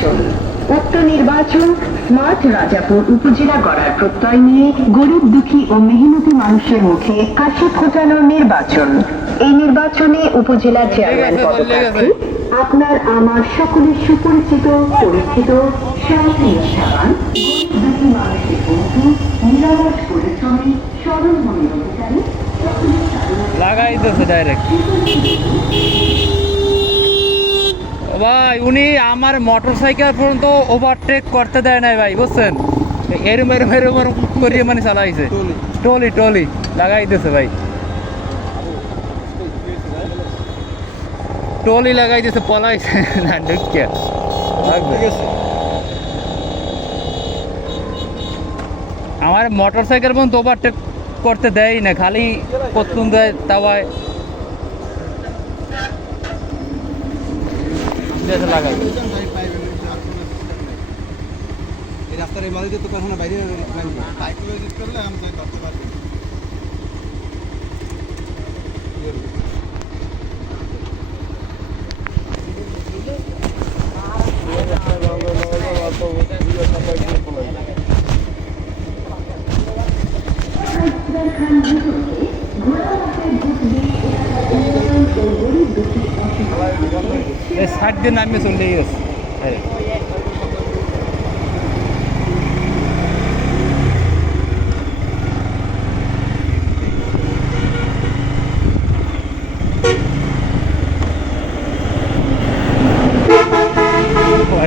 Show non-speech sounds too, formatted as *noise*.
নির্বাচন। উক্ত নির্বাচন স্মার্ট রাজাপুর উপজেলা গড়ার প্রত্যয় নিয়ে গরিব দুঃখী ও মেহনতি মানুষের মুখে কাশি ফোটানোর নির্বাচন। এই নির্বাচনে উপজেলা চেয়ারম্যান পদপ্রার্থী আপনার আমার সকলের সুপরিচিত পরিচিত সহপ্রিয় সাবান গরিব দুঃখী মানুষের বন্ধু নিরাময় পরিশ্রমী সরল মনের অধিকারী সকলের সাধনা ডাইরেক্ট ভাই উনি আমার মোটর সাইকেল পর্যন্ত ওভারটেক করতে দেয় নাই ভাই বুঝছেন? এরম এরম এরম এরম করিয়ে মানে চালাইছে। টলি টলি লাগাইতেছে ভাই। টলি লাগাইতেছে পলাইছে। *laughs* না ঢুকিয়া। লাগবে। আমার মোটর সাইকেল পর্যন্ত ওভারটেক করতে দেয় না খালি কতক্ষণ দেয় তাওয়ায়। দেশে লাগাই। এই রাস্তার এই মাঝে তো কখনো বাইরে সাইকেল ইউজ করলে আমি তাই ধরতে পারবি ষাট দিন নামিয়ে চলে গেছে